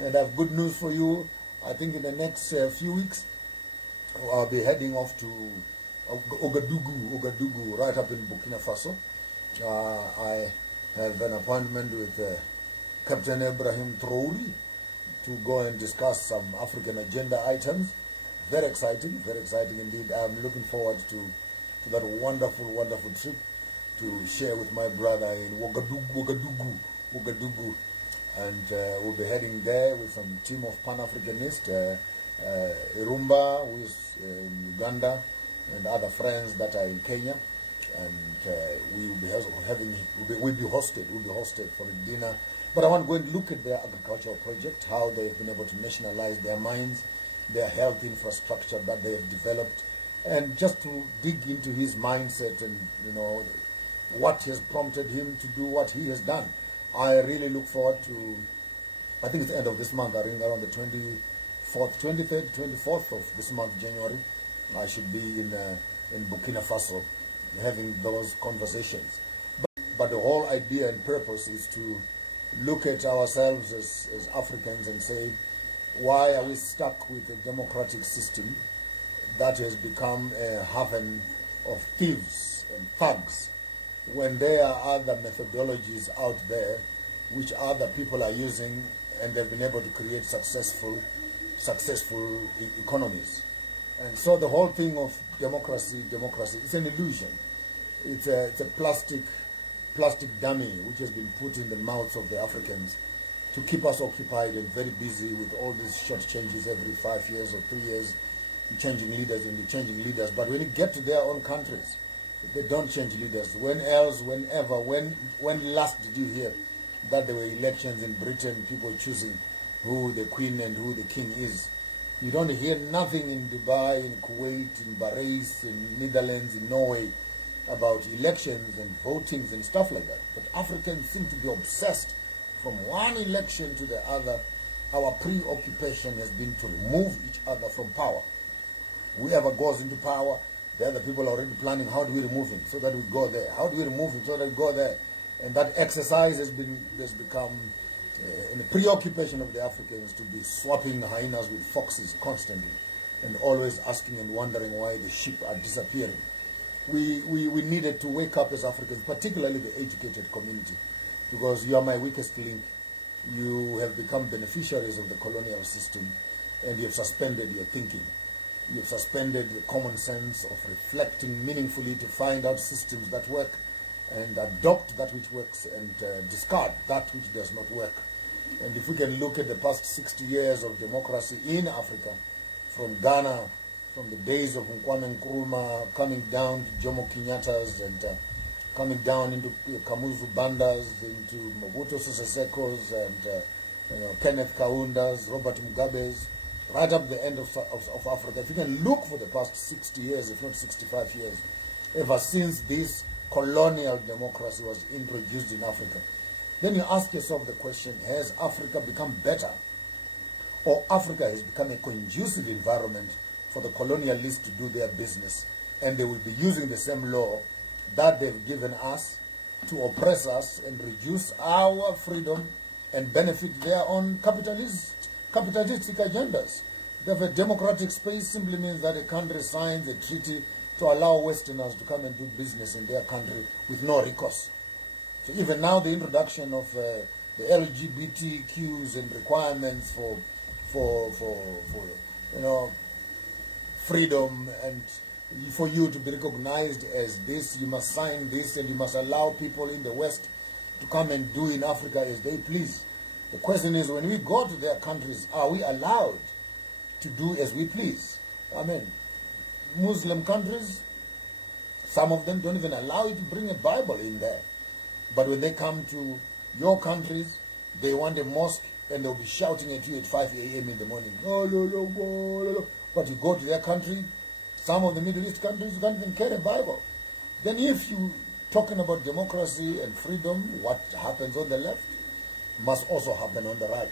And I have good news for you. I think in the next few weeks, I'll be heading off to Ouagadougou, right up in Burkina Faso. I have an appointment with Captain Ibrahim Traore to go and discuss some African agenda items. Very exciting indeed. I'm looking forward to that wonderful trip to share with my brother in Ouagadougou. And we'll be heading there with some team of Pan-Africanists, Irumba, who is in Uganda, and other friends that are in Kenya. And we'll be hosted for a dinner. But I want to go and look at their agricultural project, how they've been able to nationalize their mines, their health infrastructure that they have developed, and just to dig into his mindset and, what has prompted him to do what he has done. I really look forward to, I think it's the end of this month, I think around the 24th, 23rd, 24th of this month, January, I should be in Burkina Faso having those conversations. But the whole idea and purpose is to look at ourselves as Africans and say, why are we stuck with a democratic system that has become a haven of thieves and thugs, when there are other methodologies out there which other people are using, and they've been able to create successful economies. And so the whole thing of democracy, it's an illusion. It's a plastic dummy which has been put in the mouths of the Africans to keep us occupied and very busy with all these short changes every 5 years or 3 years, changing leaders. But when you get to their own countries, they don't change leaders. When last did you hear that there were elections in Britain, people choosing who the Queen and who the King is? You don't hear nothing in Dubai, in Kuwait, in Bahrain, in Netherlands, in Norway about elections and votings and stuff like that. But Africans seem to be obsessed from one election to the other. Our preoccupation has been to remove each other from power. Whoever goes into power, the other people are already planning, how do we remove him so that we go there? How do we remove him so that we go there? And that exercise has become a preoccupation of the Africans, to be swapping hyenas with foxes constantly and always asking and wondering why the sheep are disappearing. We needed to wake up as Africans, particularly the educated community, because you are my weakest link. You have become beneficiaries of the colonial system, and you have suspended your thinking. You have suspended the common sense of reflecting meaningfully to find out systems that work and adopt that which works and discard that which does not work. And if we can look at the past 60 years of democracy in Africa, from Ghana, from the days of Kwame Nkrumah, coming down to Jomo Kenyatta's, and coming down into Kamuzu Banda's, into Mobutu Sese Seko's, and Kenneth Kaunda's, Robert Mugabe's, right up the end of Africa. If you can look for the past 60 years, if not 65 years, ever since this colonial democracy was introduced in Africa, then you ask yourself the question, has Africa become better? Or Africa has become a conducive environment for the colonialists to do their business, and they will be using the same law that they've given us to oppress us and reduce our freedom and benefit their own capitalistic agendas. Therefore, democratic space simply means that a country signs a treaty to allow Westerners to come and do business in their country with no recourse. So even now, the introduction of the LGBTQs and requirements for freedom, and for you to be recognized as this, you must sign this, and you must allow people in the West to come and do in Africa as they please. The question is, when we go to their countries, are we allowed to do as we please? I mean, Muslim countries, some of them don't even allow you to bring a Bible in there. But when they come to your countries, they want a mosque, and they'll be shouting at you at 5 a.m. in the morning. But you go to their country, some of the Middle East countries, you can't even carry a Bible. Then if you're talking about democracy and freedom, what happens on the left must also happen on the right.